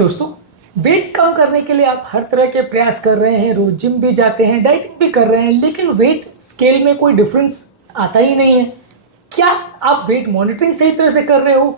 दोस्तों, वेट कम करने के लिए आप हर तरह के प्रयास कर रहे हैं, रोज जिम भी जाते हैं, डाइटिंग भी कर रहे हैं, लेकिन वेट स्केल में कोई डिफरेंस आता ही नहीं है। क्या आप वेट मॉनिटरिंग सही तरह से कर रहे हो?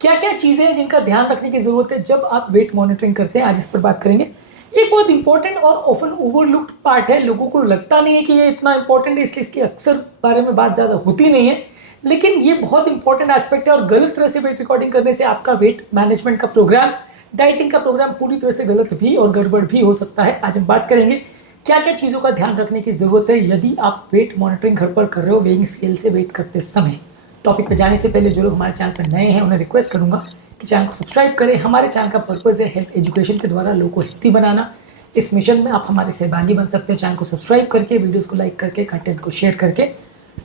क्या क्या चीज़ें हैं जिनका ध्यान रखने की ज़रूरत है जब आप वेट मॉनिटरिंग करते हैं? आज इस पर बात करेंगे। ये बहुत इंपॉर्टेंट और ऑफन ओवरलुक्ड पार्ट है। लोगों को लगता नहीं है कि ये इतना इंपॉर्टेंट है, इसलिए इसके अक्सर बारे में बात ज़्यादा होती नहीं है, लेकिन ये बहुत इंपॉर्टेंट एस्पेक्ट है। और गलत तरह से वेट रिकॉर्डिंग करने से आपका वेट मैनेजमेंट का प्रोग्राम, डाइटिंग का प्रोग्राम पूरी तरह से गलत भी और गड़बड़ भी हो सकता है। आज हम बात करेंगे क्या क्या चीज़ों का ध्यान रखने की ज़रूरत है यदि आप वेट मॉनिटरिंग घर पर कर रहे हो, वेइंग स्केल से वेट करते समय। टॉपिक पे जाने से पहले जो लोग हमारे चैनल पर नए हैं उन्हें रिक्वेस्ट करूंगा कि चैनल को सब्सक्राइब करें। हमारे चैनल का पर्पज़ है हेल्थ एजुकेशन के द्वारा लोगों को हेल्थी बनाना। इस मिशन में आप हमारे सहभागी बन सकते हैं चैनल को सब्सक्राइब करके, वीडियोस को लाइक करके, कंटेंट को शेयर करके।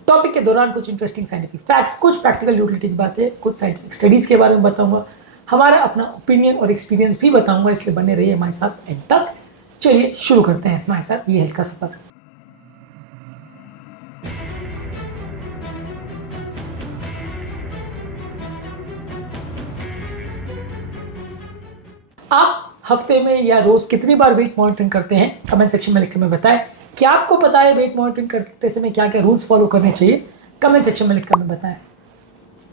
टॉपिक के दौरान कुछ इंटरेस्टिंग साइंटिफिक फैक्ट्स, कुछ प्रैक्टिकल यूटिलिटी की बातें, कुछ साइंटिफिक स्टडीज़ के बारे में बताऊंगा, हमारा अपना ओपिनियन और एक्सपीरियंस भी बताऊंगा, इसलिए बने रहिए हमारे साथ एंड तक। चलिए शुरू करते हैं हमारे साथ ये हेल्थ का सफर। आप हफ्ते में या रोज कितनी बार वेट मॉनिटरिंग करते हैं? कमेंट सेक्शन में लिख के हमें बताएं। क्या आपको पता है वेट मॉनिटरिंग करते समय क्या क्या रूल्स फॉलो करने चाहिए? कमेंट सेक्शन में लिख कर हमें बताएं।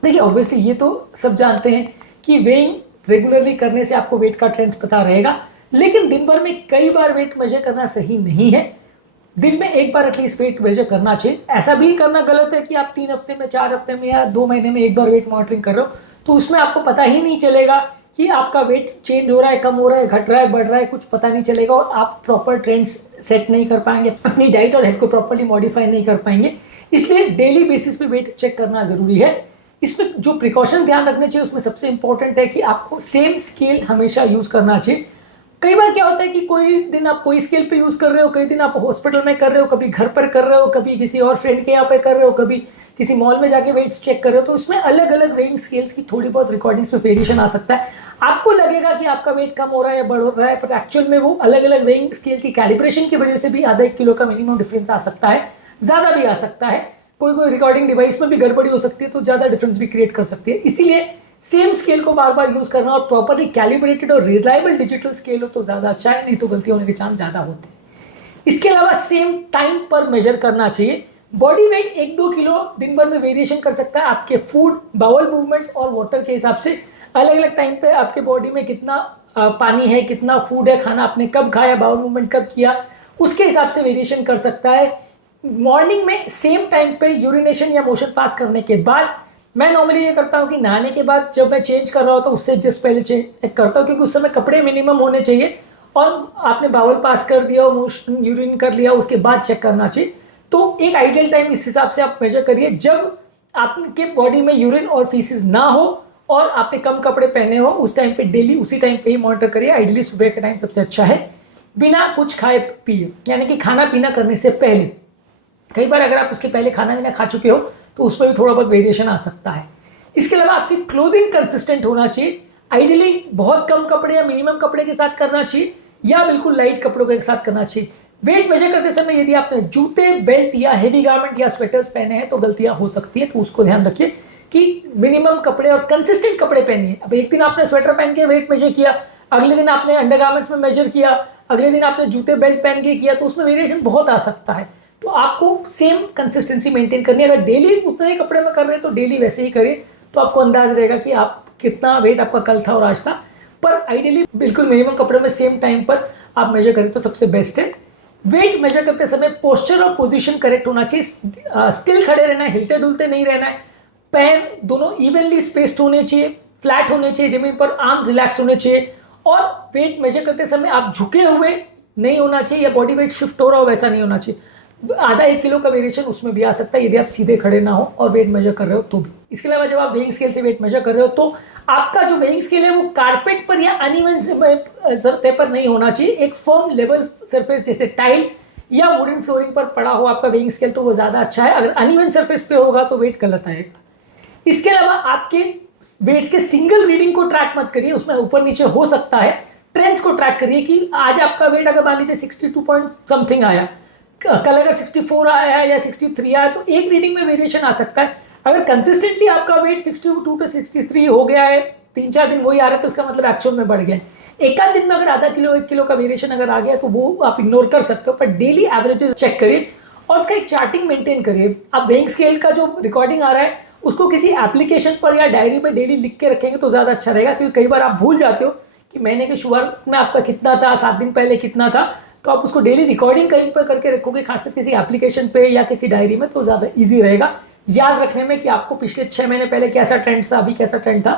देखिए, ऑब्वियसली ये तो सब जानते हैं कि वेइंग रेगुलरली करने से आपको वेट का ट्रेंड्स पता रहेगा, लेकिन दिन भर में कई बार वेट मेजर करना सही नहीं है। दिन में एक बार एटलीस्ट वेट मेजर करना चाहिए। ऐसा भी करना गलत है कि आप 3 हफ्ते में, 4 हफ्ते में या 2 महीने में एक बार वेट मॉनिटरिंग कर रहे हो, तो उसमें आपको पता ही नहीं चलेगा कि आपका वेट चेंज हो रहा है, कम हो रहा है, घट रहा है, बढ़ रहा है, कुछ पता नहीं चलेगा और आप प्रॉपर ट्रेंड्स सेट नहीं कर पाएंगे, अपनी डाइट और हेल्थ को प्रॉपरली मॉडिफाई नहीं कर पाएंगे। इसलिए डेली बेसिस पे वेट चेक करना जरूरी है। इसमें जो प्रिकॉशन ध्यान रखने चाहिए उसमें सबसे इंपॉर्टेंट है कि आपको सेम स्केल हमेशा यूज करना चाहिए। कई बार क्या होता है कि कोई दिन आप कोई स्केल पे यूज कर रहे हो, कई दिन आप हॉस्पिटल में कर रहे हो, कभी घर पर कर रहे हो, कभी किसी और फ्रेंड के यहाँ पे कर रहे हो, कभी किसी मॉल में जाके वेट्स चेक कर रहे हो, तो उसमें अलग अलग वेइंग स्केल्स की थोड़ी बहुत रिकॉर्डिंग्स में वेरिएशन आ सकता है। आपको लगेगा कि आपका वेट कम हो रहा है या बढ़ रहा है, पर एक्चुअल में वो अलग अलग वेइंग स्केल की कैलिब्रेशन की वजह से भी आधा 1 किलो का मिनिमम डिफरेंस आ सकता है, ज्यादा भी आ सकता है। कोई रिकॉर्डिंग डिवाइस में भी गड़बड़ी हो सकती है, तो ज्यादा डिफरेंस भी क्रिएट कर सकती है। इसीलिए सेम स्केल को बार बार यूज करना और प्रॉपरली कैलिब्रेटेड और रिलायबल डिजिटल स्केल हो तो ज्यादा अच्छा है, नहीं तो गलती होने के चांस ज्यादा होते हैं। इसके अलावा सेम टाइम पर मेजर करना चाहिए। बॉडी वेट 1-2 किलो दिन भर में वेरिएशन कर सकता है आपके फूड, बाउल मूवमेंट्स और वाटर के हिसाब से। अलग अलग टाइम पे आपके बॉडी में कितना पानी है, कितना फूड है, खाना आपने कब खाया, बाउल मूवमेंट कब किया, उसके हिसाब से वेरिएशन कर सकता है। मॉर्निंग में सेम टाइम पे यूरिनेशन या मोशन पास करने के बाद, मैं नॉर्मली ये करता हूँ कि नहाने के बाद जब मैं चेंज कर रहा होता हूँ उससे जस्ट पहले चेंज करता हूँ, क्योंकि उस समय कपड़े मिनिमम होने चाहिए और आपने बाउल पास कर दिया और मोशन यूरिन कर लिया, उसके बाद चेक करना चाहिए। तो एक आइडियल टाइम इस हिसाब से आप मेजर करिए जब आपके बॉडी में यूरिन और फीसिस ना हो और आपने कम कपड़े पहने हो, उस टाइम पे डेली उसी टाइम पे ही मॉनिटर करिए। आइडियली सुबह का टाइम सबसे अच्छा है, बिना कुछ खाए पिए, यानी कि खाना पीना करने से पहले। कई बार अगर आप उसके पहले खाना पीना खा चुके हो तो उसमें भी थोड़ा बहुत वेरिएशन आ सकता है। इसके अलावा आपकी क्लोथिंग कंसिस्टेंट होना चाहिए। आइडियली बहुत कम कपड़े या मिनिमम कपड़े के साथ करना चाहिए या बिल्कुल लाइट कपड़ों के साथ करना चाहिए। वेट मेजर करते समय यदि आपने जूते, बेल्ट या हेवी गारमेंट या स्वेटर्स पहने हैं तो गलतियां हो सकती है, तो उसको ध्यान रखिए कि मिनिमम कपड़े और कंसिस्टेंट कपड़े पहनिए। अब एक दिन आपने स्वेटर पहन के वेट मेजर किया, अगले दिन आपने अंडरगारमेंट्स में मेजर किया, अगले दिन आपने जूते बेल्ट पहन के किया, तो उसमें वेरिएशन बहुत आ सकता है। तो आपको सेम कंसिस्टेंसी मेंटेन करनी है। अगर डेली उतने ही कपड़े में कर रहे हैं तो डेली वैसे ही करें, तो आपको अंदाज रहेगा कि आप कितना वेट आपका कल था और आज था। पर आइडियली बिल्कुल मिनिमम कपड़े में सेम टाइम पर आप मेजर करें तो सबसे बेस्ट है। वेट मेजर करते समय पोस्चर और पोजीशन करेक्ट होना चाहिए। स्टिल खड़े रहना है, हिलते डुलते नहीं रहना है। पैर दोनों इवनली स्पेस्ड होने चाहिए, फ्लैट होने चाहिए जमीन पर, आर्म्स रिलैक्स होने चाहिए। और वेट मेजर करते समय आप झुके हुए नहीं होना चाहिए या बॉडी वेट शिफ्ट हो रहा हो वैसा नहीं होना चाहिए। आधा 1 किलो का वेरिएशन उसमें भी आ सकता है यदि आप सीधे खड़े ना हो और वेट मेजर कर रहे हो तो भी। इसके अलावा जब आप वेइंग स्केल से वेट मेजर कर रहे हो तो आपका जो वेइंग स्केल है वो कारपेट पर या अनइवन सतह पर नहीं होना चाहिए। एक फर्म लेवल सरफेस जैसे टाइल या वुडन फ्लोरिंग पर पड़ा हो आपका वेइंग स्केल तो वो ज्यादा अच्छा है। अगर अनइवन सरफेस पे होगा तो वेट गलत आएगा। इसके अलावा आपके वेट्स के सिंगल रीडिंग को ट्रैक मत करिए, उसमें ऊपर नीचे हो सकता है। ट्रेंड्स को ट्रैक करिए कि आज आपका वेट अगर मान लीजिए 62 पॉइंट समथिंग आया, कल अगर 64 आया है या 63 आया, तो एक रीडिंग में वेरिएशन आ सकता है। अगर कंसिस्टेंटली आपका वेट 62 टू 63 हो गया है, 3-4 दिन वही आ रहा है, तो इसका मतलब एक्चुअल में बढ़ गया है। एक आध दिन में अगर आधा किलो 1 किलो का वेरिएशन अगर आ गया तो वो आप इग्नोर कर सकते हो, पर डेली एवरेजेस चेक करिए और उसका एक चार्टिंग मेंटेन करिए। आप वेइंग स्केल का जो रिकॉर्डिंग आ रहा है उसको किसी एप्लीकेशन पर या डायरी में डेली लिख के रखेंगे तो ज़्यादा अच्छा रहेगा, क्योंकि कई बार आप भूल जाते हो कि महीने के शुरुआत में आपका कितना था, 7 दिन पहले कितना था। तो आप उसको डेली रिकॉर्डिंग कहीं पर करके रखोगे, खासकर किसी एप्लीकेशन पे या किसी डायरी में, तो ज़्यादा ईजी रहेगा याद रखने में कि आपको पिछले 6 महीने पहले कैसा ट्रेंड था, अभी कैसा ट्रेंड था,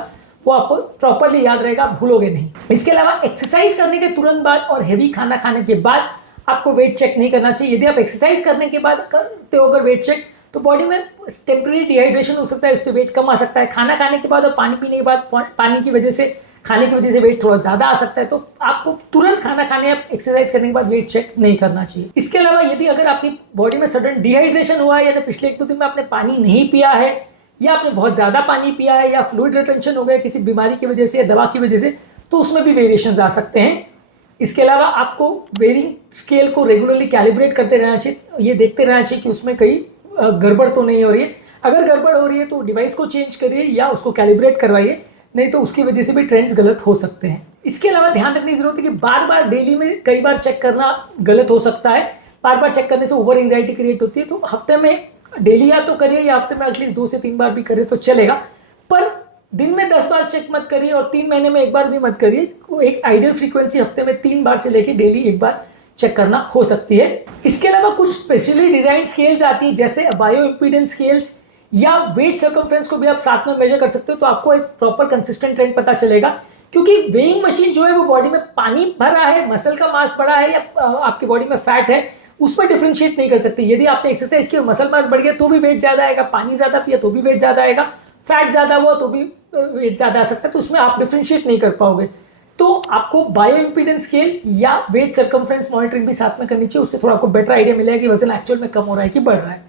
वो आपको प्रॉपरली याद रहेगा, भूलोगे नहीं। इसके अलावा एक्सरसाइज करने के तुरंत बाद और हेवी खाना खाने के बाद आपको वेट चेक नहीं करना चाहिए। यदि आप एक्सरसाइज करने के बाद करते हो अगर वेट चेक, तो बॉडी में टेम्परेरी डिहाइड्रेशन हो सकता है, उससे वेट कम आ सकता है। खाना खाने के बाद और पानी पीने के बाद पानी की वजह से, खाने की वजह से वेट थोड़ा ज़्यादा आ सकता है, तो आपको तुरंत खाना खाने या एक्सरसाइज करने के बाद वेट चेक नहीं करना चाहिए। इसके अलावा यदि अगर आपकी बॉडी में सडन डिहाइड्रेशन हुआ है, या पिछले 1-2 दिन में आपने पानी नहीं पिया है, या आपने बहुत ज़्यादा पानी पिया है, या फ्लूइड रिटेंशन हो गया किसी बीमारी की वजह से या दवा की वजह से, तो उसमें भी वेरिएशंस आ सकते हैं। इसके अलावा आपको वेइंग स्केल को रेगुलरली कैलिब्रेट करते रहना चाहिए, ये देखते रहना चाहिए कि उसमें कहीं गड़बड़ तो नहीं हो रही है। अगर गड़बड़ हो रही है तो डिवाइस को चेंज करिए या उसको कैलिब्रेट करवाइए, नहीं तो उसकी वजह से भी ट्रेंड्स गलत हो सकते हैं। इसके अलावा ध्यान रखने की जरूरत है कि बार बार डेली में कई बार चेक करना गलत हो सकता है। बार बार चेक करने से ओवर एंजाइटी क्रिएट होती है, तो हफ्ते में डेली या तो करिए या हफ्ते में एटलीस्ट 2 से 3 बार भी करिए तो चलेगा, पर दिन में 10 बार चेक मत करिए और 3 महीने में 1 बार भी मत करिए। एक आइडियल फ्रीक्वेंसी हफ्ते में 3 बार से लेकर डेली 1 बार चेक करना हो सकती है। इसके अलावा कुछ स्पेशली डिजाइन स्केल्स आती है, जैसे बायो इंपीडेंस स्केल्स या वेट सर्कमफ्रेंस को भी आप साथ में मेजर कर सकते हो, तो आपको एक प्रॉपर कंसिस्टेंट ट्रेंड पता चलेगा। क्योंकि वेइंग मशीन जो है वो बॉडी में पानी भरा है, मसल का मास बढ़ा है, या आपकी बॉडी में फैट है, उसमें डिफरेंशिएट नहीं कर सकते। यदि आपने एक्सरसाइज की मसल मास बढ़ गया तो भी वेट ज्यादा आएगा, पानी ज्यादा पिया तो भी वेट ज्यादा आएगा, फैट ज्यादा हुआ तो भी वेट ज्यादा आ सकता है, तो उसमें आप डिफरेंशिएट नहीं कर पाओगे। तो आपको बायो इंपीडेंस स्केल या वेट सर्कमफ्रेंस मॉनिटरिंग भी साथ में करनी चाहिए, उससे थोड़ा आपको बेटर आइडिया मिलेगा कि वजन एक्चुअल में कम हो रहा है कि बढ़ रहा है।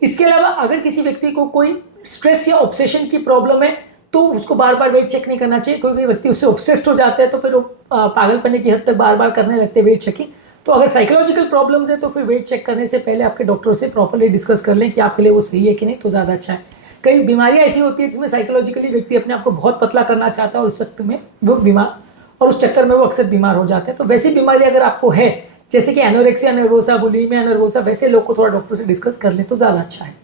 इसके अलावा अगर किसी व्यक्ति को कोई स्ट्रेस या ऑब्सेशन की प्रॉब्लम है तो उसको बार बार वेट चेक नहीं करना चाहिए। कोई व्यक्ति उससे ऑब्सेस्ड हो जाता है तो फिर वो पागलपने की हद तक बार बार करने लगते हैं वेट चेकिंग। तो अगर साइकोलॉजिकल प्रॉब्लम्स है तो फिर वेट चेक करने से पहले आपके डॉक्टर से प्रॉपर्ली डिस्कस कर लें कि आपके लिए वो सही है कि नहीं, तो ज़्यादा अच्छा है। कई बीमारियां ऐसी होती है जिसमें साइकोलॉजिकली व्यक्ति अपने आप को बहुत पतला करना चाहता है और उस वक्त में वो बीमार, और उस चक्कर में वो अक्सर बीमार हो जाते हैं। तो वैसी बीमारी अगर आपको है, जैसे कि एनोरेक्सिया नर्वोसा, बुलिमिया नर्वोसा, वैसे लोग को थोड़ा डॉक्टर से डिस्कस कर ले तो ज़्यादा अच्छा है।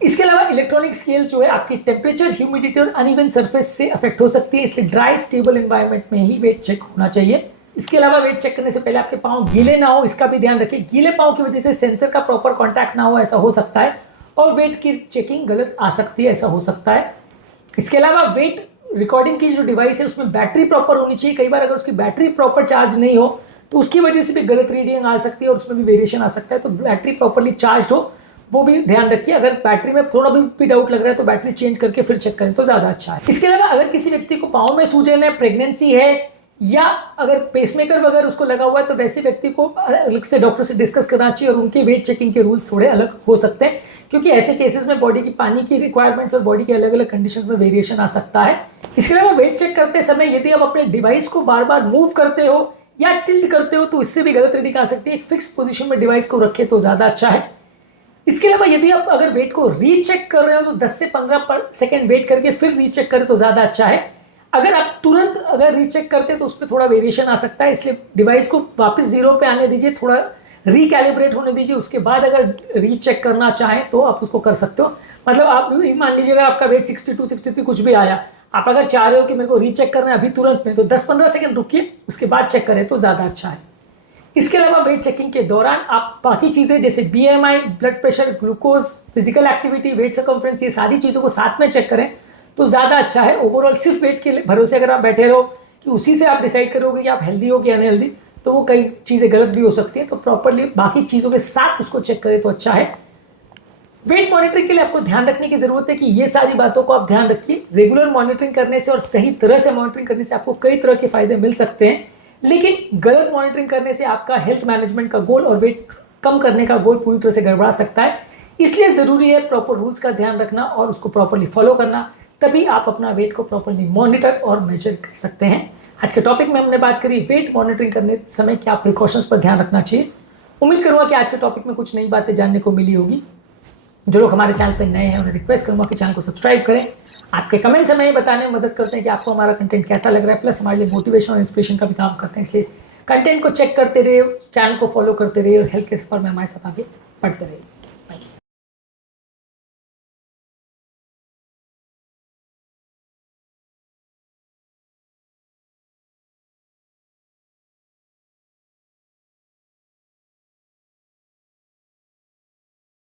इसके अलावा इलेक्ट्रॉनिक स्केल जो है आपकी टेम्परेचर, ह्यूमिडिटी और अनइवन सरफेस से अफेक्ट हो सकती है, इसलिए ड्राई स्टेबल एनवायरनमेंट में ही वेट चेक होना चाहिए। इसके अलावा वेट चेक करने से पहले आपके पाँव गीले ना हो, इसका भी ध्यान रखिए। गीले पाँव की वजह से सेंसर का प्रॉपर कॉन्टैक्ट ना हो, ऐसा हो सकता है, और वेट की चेकिंग गलत आ सकती है, ऐसा हो सकता है। इसके अलावा वेट रिकॉर्डिंग की जो डिवाइस है उसमें बैटरी प्रॉपर होनी चाहिए। कई बार अगर उसकी बैटरी प्रॉपर चार्ज नहीं हो तो उसकी वजह से भी गलत रीडिंग आ सकती है और उसमें भी वेरिएशन आ सकता है। तो बैटरी प्रॉपरली चार्ज हो वो भी ध्यान रखिए। अगर बैटरी में थोड़ा भी डाउट लग रहा है तो बैटरी चेंज करके फिर चेक करें तो ज़्यादा अच्छा है। इसके अलावा अगर किसी व्यक्ति को पाँव में सूजन है, प्रेगनेंसी है, या अगर पेसमेकर वगैरह उसको लगा हुआ है, तो वैसे व्यक्ति को अलग से डॉक्टर से डिस्कस करना चाहिए, और उनके वेट चेकिंग के रूल्स थोड़े अलग हो सकते हैं, क्योंकि ऐसे केसेस में बॉडी की पानी की रिक्वायरमेंट्स और बॉडी के अलग अलग कंडीशंस में वेरिएशन आ सकता है। इसके अलावा वेट चेक करते समय यदि आप अपने डिवाइस को बार बार मूव करते हो या टिल्ट करते हो तो इससे भी गलत रीडिंग आ सकती है। एक फिक्स पोजीशन में डिवाइस को रखें तो ज़्यादा अच्छा है। इसके अलावा यदि आप अगर वेट को रीचेक कर रहे हो तो 10 से 15 सेकेंड वेट करके फिर रीचेक करें तो ज़्यादा अच्छा है। अगर आप तुरंत अगर रीचेक करते हैं तो उस पर थोड़ा वेरिएशन आ सकता है, इसलिए डिवाइस को वापस 0 पे आने दीजिए, थोड़ा रिकैलिब्रेट होने दीजिए, उसके बाद अगर रीचेक करना चाहें तो आप उसको कर सकते हो। मतलब आप मान लीजिए अगर आपका वेट 62, 63 कुछ भी आया, आप अगर चाह रहे हो कि मेरे को रीचेक करना है अभी तुरंत में, तो 10-15 सेकेंड रुकिए, उसके बाद चेक करें तो ज़्यादा अच्छा है। इसके अलावा वेट चेकिंग के दौरान आप बाकी चीज़ें जैसे BMI, blood pressure, glucose, physical activity, weight circumference, ये सारी चीज़ों को साथ में चेक करें तो ज़्यादा अच्छा है। ओवरऑल सिर्फ वेट के भरोसे अगर आप बैठे रहो कि उसी से आप डिसाइड करोगे कि आप हेल्दी हो कि अनहेल्दी, तो वो कई चीज़ें गलत भी हो सकती हैं। तो प्रॉपरली बाकी चीज़ों के साथ उसको चेक करें तो अच्छा है। वेट मॉनिटरिंग के लिए आपको ध्यान रखने की जरूरत है कि ये सारी बातों को आप ध्यान रखिए। रेगुलर मॉनिटरिंग करने से और सही तरह से मॉनिटरिंग करने से आपको कई तरह के फायदे मिल सकते हैं, लेकिन गलत मॉनिटरिंग करने से आपका हेल्थ मैनेजमेंट का गोल और वेट कम करने का गोल पूरी तरह से गड़बड़ा सकता है। इसलिए ज़रूरी है प्रॉपर रूल्स का ध्यान रखना और उसको प्रॉपरली फॉलो करना, तभी आप अपना वेट को प्रॉपरली मॉनिटर और मेजर कर सकते हैं। आज के टॉपिक में हमने बात करी वेट मॉनिटरिंग करने समय क्या प्रिकॉशंस पर ध्यान रखना चाहिए। उम्मीद करूँगा कि आज के टॉपिक में कुछ नई बातें जानने को मिली होगी। जो लोग हमारे चैनल पर नए हैं उन्हें रिक्वेस्ट करूँगा कि चैनल को सब्सक्राइब करें। आपके कमेंट्स हमें ये बताने में मदद करते हैं कि आपको हमारा कंटेंट कैसा लग रहा है, प्लस हमारे लिए मोटिवेशन और इंस्पिरेशन का भी काम करते हैं। इसलिए कंटेंट को चेक करते रहिए, चैनल को फॉलो करते रहिए और हेल्थ के सफर में हमारे साथ आगे बढ़ते रहिए।